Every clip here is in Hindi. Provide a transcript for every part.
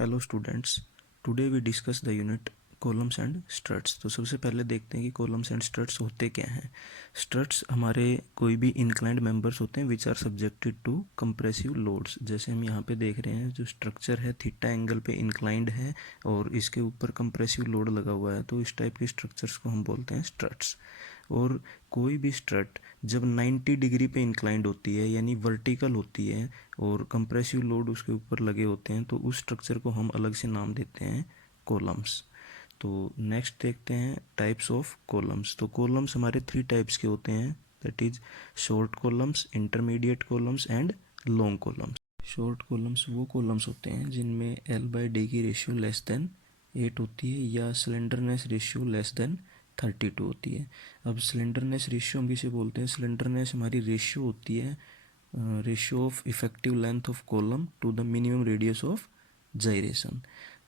Hello students, today we discuss the unit columns and struts. तो सबसे पहले देखते हैं कि कॉलम्स एंड स्ट्रट्स होते क्या हैं। स्ट्रट्स हमारे कोई भी इंक्लाइंड मेंबर्स होते हैं which are subjected to compressive loads. जैसे हम यहाँ पे देख रहे हैं, जो स्ट्रक्चर है थीटा एंगल पे इंक्लाइंड है और इसके ऊपर कंप्रेसिव लोड लगा हुआ है, तो इस टाइप के स्ट्रक्चर्स को हम बोलते हैं स्ट्रट्स। और कोई भी स्ट्रट जब 90 डिग्री पे इंक्लाइंड होती है यानी वर्टिकल होती है और कंप्रेसिव लोड उसके ऊपर लगे होते हैं, तो उस स्ट्रक्चर को हम अलग से नाम देते हैं कॉलम्स। तो नेक्स्ट देखते हैं टाइप्स ऑफ कॉलम्स। तो कॉलम्स हमारे 3 टाइप्स के होते हैं, that is short columns, intermediate columns and long columns. Short columns वो कॉलम्स होते हैं जिनमें L/D की रेशियो लेस देन 8 होती है या स्लेंडरनेस रेशियो लेस देन 32 होती है। अब स्लेंडरनेस रेशियो हम किसे बोलते हैं? स्लेंडरनेस हमारी रेशियो होती है, ratio of effective length of column to the minimum radius of gyration.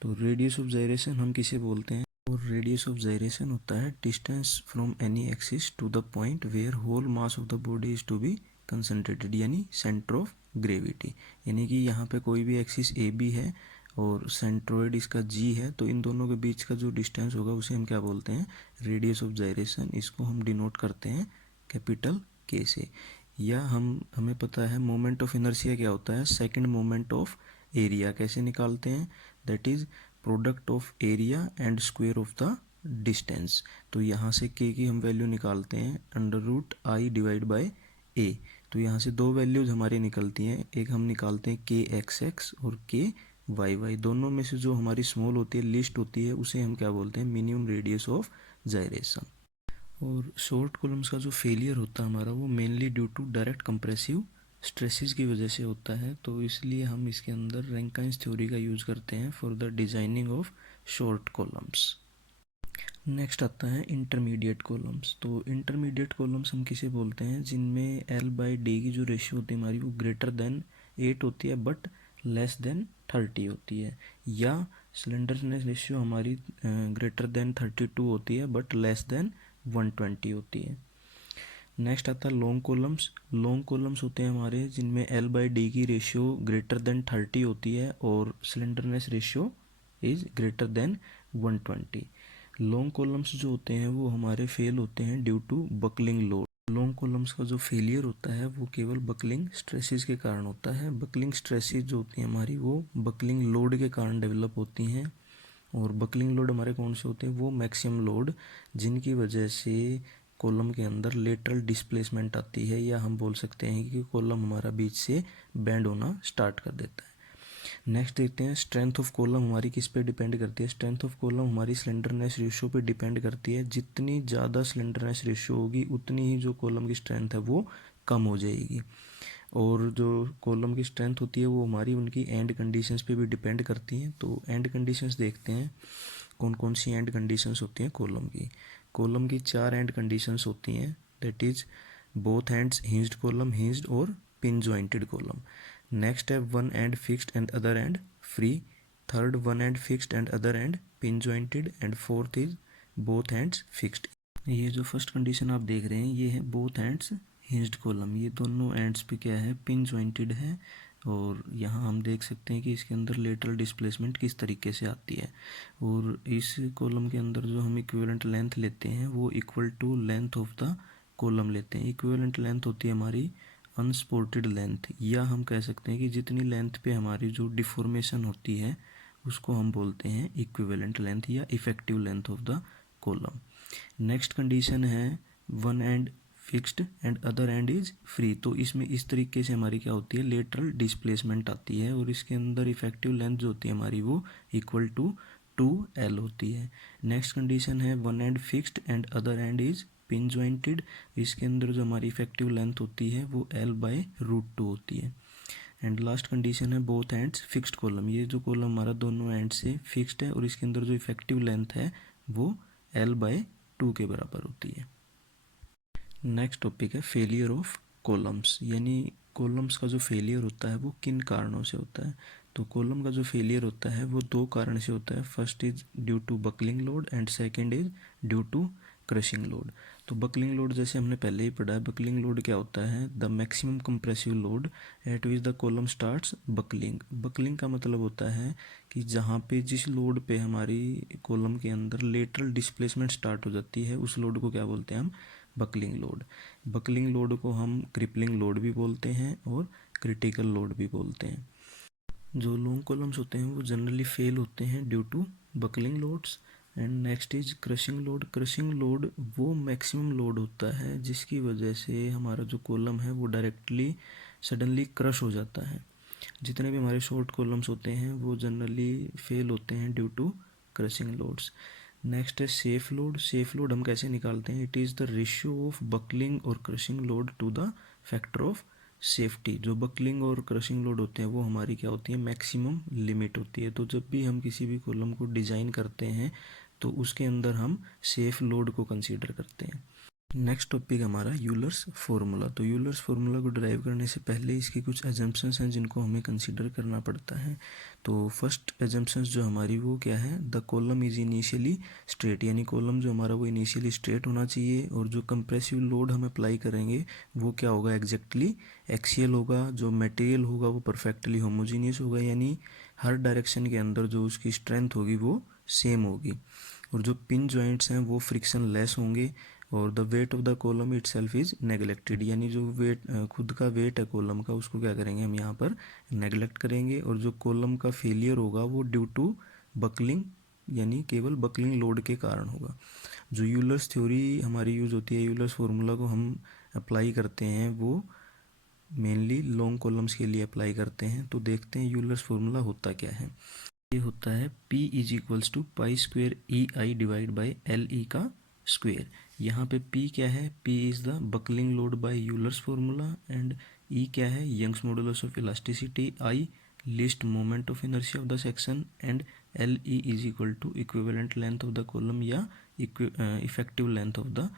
तो रेडियस ऑफ जाइरेशन हम किसे बोलते हैं? और रेडियस ऑफ जाइरेशन होता है distance from any axis to the point where whole mass of the body is to be concentrated, यानी सेंटर ऑफ ग्रेविटी। यानी कि यहाँ पे कोई भी एक्सिस ए बी है और सेंट्रोइड इसका जी है, तो इन दोनों के बीच का जो डिस्टेंस होगा उसे हम क्या बोलते हैं? Radius of gyration. इसको हम डिनोट करते हैं कैपिटल के से। या हमें पता है मोमेंट ऑफ इनर्शिया क्या होता है? Second moment of area. कैसे निकालते हैं? That is product of area and square of the distance. तो यहाँ से के की हम वैल्यू निकालते हैं √I डिवाइड बाय ए। तो यहाँ से दो वैल्यूज हमारी निकलती हैं, एक हम निकालते हैं KXX और KYY। दोनों में से जो हमारी स्मॉल होती है, लिस्ट होती है, उसे हम क्या बोलते हैं? Minimum radius of gyration. और शॉर्ट कॉलम्स का जो फेलियर होता है हमारा, वो mainly due to direct compressive stresses की वजह से होता है। तो इसलिए हम इसके अंदर रैंकाइंस थ्योरी का यूज़ करते हैं for the designing of short columns. Next आता है इंटरमीडिएट कॉलम्स। तो इंटरमीडिएट कॉलम्स हम किसे बोलते हैं? जिनमें L/D की जो रेशियो होती है हमारी, वो ग्रेटर देन 8 होती है बट लेस देन 30 होती है, या स्लेंडरनेस रेशियो हमारी ग्रेटर देन 32 होती है बट लेस देन 120 होती है। नेक्स्ट आता है लॉन्ग कॉलम्स। लॉन्ग कॉलम्स होते हैं हमारे जिनमें L/D की रेशियो ग्रेटर देन 30 होती है और slenderness ratio is greater than 120। Long columns जो होते हैं वो हमारे फेल होते हैं due to buckling load. Long columns का जो फेलियर होता है वो केवल बकलिंग स्ट्रेसेस के कारण होता है। बकलिंग स्ट्रेसेस जो होती हैं हमारी, वो बकलिंग लोड के कारण डेवलप होती हैं। और बकलिंग लोड हमारे कौन से होते हैं? वो मैक्सिमम लोड जिनकी वजह से कॉलम के अंदर लेटरल डिस्प्लेसमेंट आती है, या हम बोल सकते हैं कि कॉलम हमारा बीच से बेंड होना स्टार्ट कर देता है। नेक्स्ट देखते हैं स्ट्रेंथ ऑफ कॉलम हमारी किस पे डिपेंड करती है? स्ट्रेंथ ऑफ कॉलम हमारी स्लेंडरनेस रेशियो पे डिपेंड करती है। जितनी ज़्यादा स्लेंडरनेस रेशियो होगी उतनी ही जो कॉलम की स्ट्रेंथ है वो कम हो जाएगी। और जो कॉलम की स्ट्रेंथ होती है वो हमारी उनकी एंड कंडीशंस पे भी डिपेंड करती हैं। तो एंड कंडीशंस देखते हैं कौन कौन सी एंड कंडीशंस होती हैं कॉलम की। कॉलम की 4 एंड कंडीशंस होती हैं, that is both ends hinged column, hinged और पिन जॉइंटेड कॉलम। नेक्स्ट है one end fixed end other and free. Third one end fixed end other and pin jointed. And fourth is both ends fixed. ये जो फर्स्ट कंडीशन आप देख रहे हैं ये है बोथ एंड्स हिंज्ड कॉलम। ये दोनों एंड्स पे क्या है? पिन जॉइंटेड है। और यहाँ हम देख सकते हैं कि इसके अंदर लेटरल डिस्प्लेसमेंट किस तरीके से आती है। और इस कॉलम के अंदर जो हम इक्विवेलेंट लेंथ लेते हैं वो equal to length of the column लेते हैं। इक्विवेलेंट लेंथ होती है हमारी अनसपोर्टेड लेंथ, या हम कह सकते हैं कि जितनी लेंथ पे हमारी जो डिफॉर्मेशन होती है उसको हम बोलते हैं इक्विवेलेंट लेंथ या effective length of the column. Next condition है one end fixed end other end is free. तो इसमें इस तरीके से हमारी क्या होती है? लेटरल डिस्प्लेसमेंट आती है और इसके अंदर इफेक्टिव लेंथ जो होती है हमारी वो इक्वल टू 2L होती है। नेक्स्ट कंडीशन है one end fixed end other end is pin jointed. इसके अंदर जो हमारी इफेक्टिव लेंथ होती है वो L/√2 होती है। एंड लास्ट कंडीशन है बोथ एंड्स फिक्स्ड कॉलम। ये जो कॉलम हमारा दोनों एंड से फिक्स्ड है और इसके अंदर जो इफेक्टिव लेंथ है वो L/2 के बराबर होती है। नेक्स्ट टॉपिक है फेलियर ऑफ कॉलम्स, यानी कॉलम्स का जो फेलियर होता है वो किन कारणों से होता है। तो कॉलम का जो फेलियर होता है वो 2 कारण से होता है। First is due to buckling load and second is due to crushing load. तो बकलिंग लोड जैसे हमने पहले ही पढ़ा है, बकलिंग लोड क्या होता है, the maximum compressive load at which the column starts buckling. Buckling का मतलब होता है कि जहाँ पे जिस लोड पे हमारी कॉलम के अंदर लेटरल डिस्प्लेसमेंट स्टार्ट हो जाती है उस लोड को क्या बोलते हैं हम, बकलिंग लोड। बकलिंग लोड को हम क्रिपलिंग लोड भी बोलते हैं और क्रिटिकल लोड भी बोलते हैं। जो लॉन्ग कॉलम्स होते हैं वो जनरली फेल होते हैं due to buckling loads. And next is crushing load. Crushing load वो मैक्सिमम लोड होता है जिसकी वजह से हमारा जो कॉलम है वो डायरेक्टली सडनली क्रश हो जाता है। जितने भी हमारे शॉर्ट कॉलम्स होते हैं वो जनरली फेल होते हैं due to crushing loads. Next है सेफ लोड। सेफ लोड हम कैसे निकालते हैं, it is the ratio of buckling और crushing load to the factor of safety. जो बकलिंग और क्रशिंग लोड होते हैं वो हमारी क्या होती है, मैक्सिमम लिमिट होती है। तो जब भी हम किसी भी कॉलम को डिज़ाइन करते हैं तो उसके अंदर हम सेफ लोड को कंसीडर करते हैं। नेक्स्ट टॉपिक हमारा यूलर्स फार्मूला। तो यूलर्स फार्मूला को ड्राइव करने से पहले इसकी कुछ एजम्पशंस हैं जिनको हमें कंसीडर करना पड़ता है। तो फर्स्ट एजम्पशंस जो हमारी वो क्या है, the column is initially straight, यानी कॉलम जो हमारा वो इनिशियली स्ट्रेट होना चाहिए और जो कंप्रेसिव लोड हम अप्लाई करेंगे वो क्या होगा, एग्जैक्टली एक्सियल होगा। जो मटेरियल होगा वो परफेक्टली होमोजीनियस होगा, यानी हर डायरेक्शन के अंदर जो उसकी स्ट्रेंथ होगी वो सेम होगी। और जो पिन जॉइंट्स हैं वो फ्रिक्शन लेस होंगे। और the weight of the column it self is neglected, यानी जो वेट खुद का वेट है कॉलम का उसको क्या करेंगे हम यहाँ पर नेगलेक्ट करेंगे। और जो कॉलम का फेलियर होगा वो ड्यू टू बकलिंग, यानी केवल बकलिंग लोड के कारण होगा। जो यूलर्स थ्योरी हमारी यूज़ होती है, यूलर्स फार्मूला को हम अप्लाई करते हैं वो मेनली लॉन्ग कॉलम्स के लिए अप्लाई करते हैं। तो देखते हैं यूलर्स फार्मूला होता क्या है। ये होता है P is equals to pi square E I divide by L E का स्क्वेयर। यहाँ पे P क्या है, P is the buckling load by Euler's formula and E क्या है, Young's modulus of elasticity, I least moment of inertia of the section and L E is equal to equivalent length of the column या effective length of the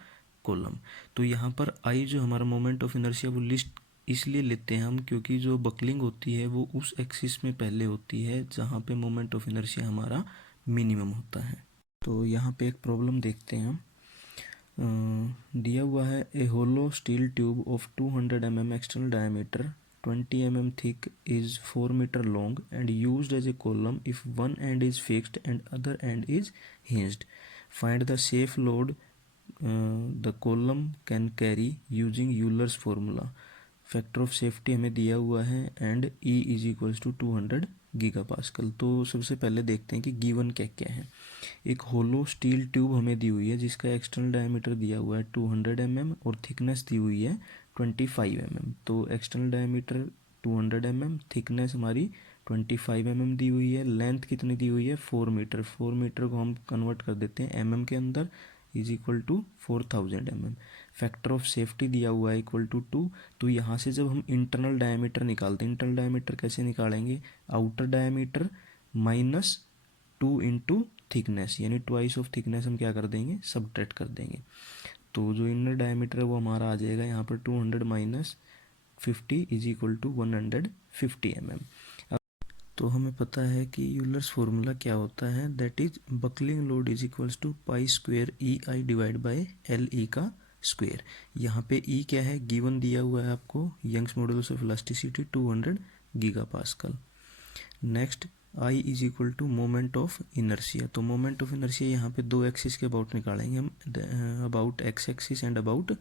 column. तो यहाँ पर I जो हमारा मोमेंट ऑफ इनर्शिया वो लिस्ट इसलिए लेते हैं हम क्योंकि जो बकलिंग होती है वो उस एक्सिस में पहले होती है जहाँ पे मोमेंट ऑफ इनर्शिया हमारा मिनिमम होता है। तो यहाँ पे एक प्रॉब्लम देखते हैं हम। दिया हुआ है a hollow steel tube of 200 mm external diameter 20 mm thick is 4 meter long and used as a column if one end is fixed and other end is hinged. Find the safe load the column can carry using Euler's formula. Factor of safety हमें दिया हुआ है and e is equals to 200 giga pascal. तो सबसे पहले देखते हैं कि गिवन क्या क्या है। एक होलो स्टील ट्यूब हमें दी हुई है जिसका एक्सटर्नल डायमीटर दिया हुआ है 200 mm और थिकनेस दी हुई है 25 mm। तो एक्सटर्नल डायमीटर 200 mm, थिकनेस हमारी 25 mm दी हुई है, लेंथ कितनी दी हुई है 4 मीटर। 4 मीटर को हम कन्वर्ट कर देते हैं mm के अंदर, is equal to 4000 mm। Factor of safety दिया हुआ है इक्वल टू 2। तो यहाँ से जब हम इंटरनल डायमीटर निकालते हैं, इंटरनल डायमीटर कैसे निकालेंगे, outer diameter minus 2 into thickness, यानी ट्वाइस ऑफ थिकनेस हम क्या कर देंगे, सबट्रैक्ट कर देंगे। तो जो इनर डायमीटर है वो हमारा आ जाएगा यहाँ पर 200 माइनस 50 इज इक्वल टू 150 mm। तो हमें पता है कि यूलर्स फार्मूला क्या होता है, that is buckling load is equals to pi square E I divide by L E का स्क्वेयर। यहाँ पे ई क्या है, गिवन दिया हुआ है आपको, Young's modulus of elasticity 200 giga pascal. Next i is equal to moment of inertia. तो मोमेंट ऑफ इनर्शिया यहाँ पे दो एक्सिस के अबाउट निकालेंगे हम, about x axis and about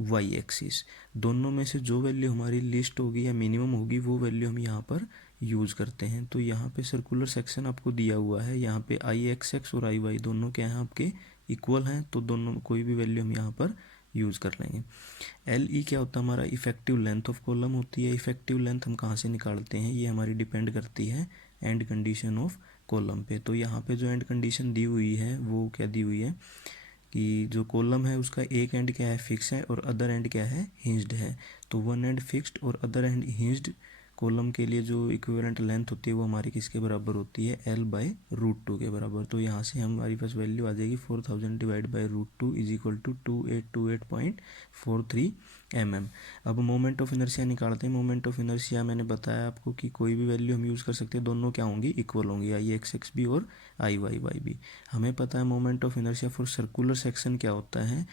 y axis. दोनों में से जो वैल्यू हमारी लिस्ट होगी या मिनिमम होगी वो वैल्यू हम यहाँ पर यूज़ करते हैं। तो यहाँ पे सर्कुलर सेक्शन आपको दिया हुआ है, यहाँ पे आई एक्स एक्स और आई वाई दोनों क्या हैं आपके इक्वल हैं, तो दोनों कोई भी वैल्यू हम यहाँ पर यूज़ कर लेंगे। एल ई क्या होता है हमारा, इफेक्टिव लेंथ ऑफ कॉलम होती है। इफेक्टिव लेंथ हम कहाँ से निकालते हैं, ये हमारी डिपेंड करती है एंड कंडीशन ऑफ कॉलम पे। तो यहाँ पे जो एंड कंडीशन दी हुई है वो क्या दी हुई है कि जो कॉलम है उसका एक एंड क्या है, फिक्स है और अदर एंड क्या है, हिंज्ड है। तो वन एंड फिक्स्ड और अदर एंड हिंज्ड कॉलम के लिए जो इक्विवेलेंट लेंथ होती है वो हमारी किसके बराबर होती है, एल बाई रूट टू के बराबर। तो यहाँ से हमारे पास वैल्यू आ जाएगी 4000 divide by root two is equal to 2828.43 mm। अब मोमेंट ऑफ इनर्शिया निकालते हैं। मोमेंट ऑफ इनर्शिया मैंने बताया आपको कि कोई भी वैल्यू हम यूज़ कर सकते हैं, दोनों क्या होंगी, इक्वल होंगी, आई एक्स एक्स भी और आई वाई वाई भी। हमें पता है moment of inertia for circular section क्या होता है,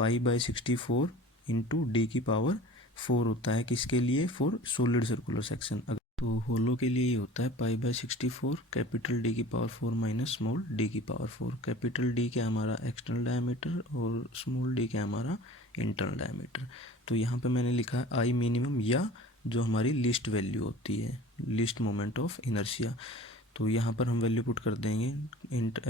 π/64 इंटू डी की पावर 4 होता है, किसके लिए, फॉर सॉलिड सर्कुलर सेक्शन। तो होलो के लिए ये होता है π/64 कैपिटल डी की पावर 4 माइनस स्मॉल डी की पावर 4। कैपिटल डी क्या है हमारा एक्सटर्नल डायमीटर और स्मॉल डी क्या है हमारा इंटरनल डायमीटर। तो यहाँ पे मैंने लिखा है आई मिनिमम, या जो हमारी लिस्ट वैल्यू होती है, लिस्ट मोमेंट ऑफ इनर्शिया। तो यहाँ पर हम वैल्यू पुट कर देंगे,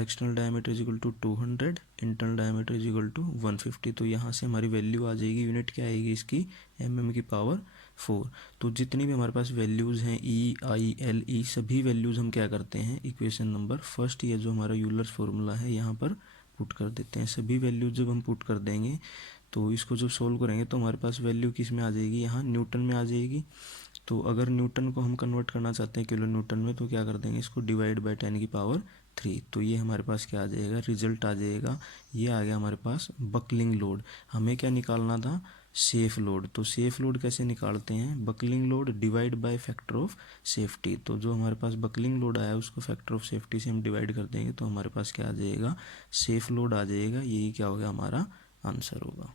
external diameter is equal to 200, internal diameter is equal to 150। तो यहाँ से हमारी वैल्यू आ जाएगी, यूनिट क्या आएगी इसकी, mm की पावर 4। तो जितनी भी हमारे पास वैल्यूज़ हैं ई आई एल ई, सभी वैल्यूज़ हम क्या करते हैं, इक्वेशन नंबर फर्स्ट, ये जो हमारा यूलर्स फार्मूला है यहाँ पर पुट कर देते हैं। सभी वैल्यूज जब हम पुट कर देंगे तो इसको जब सोल्व करेंगे तो हमारे पास वैल्यू किस में आ जाएगी, यहाँ न्यूटन में आ जाएगी। तो अगर न्यूटन को हम कन्वर्ट करना चाहते हैं किलो न्यूटन में, तो क्या कर देंगे, इसको डिवाइड बाय 10 की पावर 3। तो ये हमारे पास क्या आ जाएगा, रिजल्ट आ जाएगा, ये आ गया हमारे पास बकलिंग लोड। हमें क्या निकालना था, सेफ लोड। तो सेफ लोड कैसे निकालते हैं, buckling load divide by factor of safety. तो जो हमारे पास बकलिंग लोड आया उसको फैक्टर ऑफ सेफ्टी से हम डिवाइड कर देंगे तो हमारे पास क्या आ जाएगा, सेफ लोड आ जाएगा। यही क्या होगा, हमारा आंसर होगा।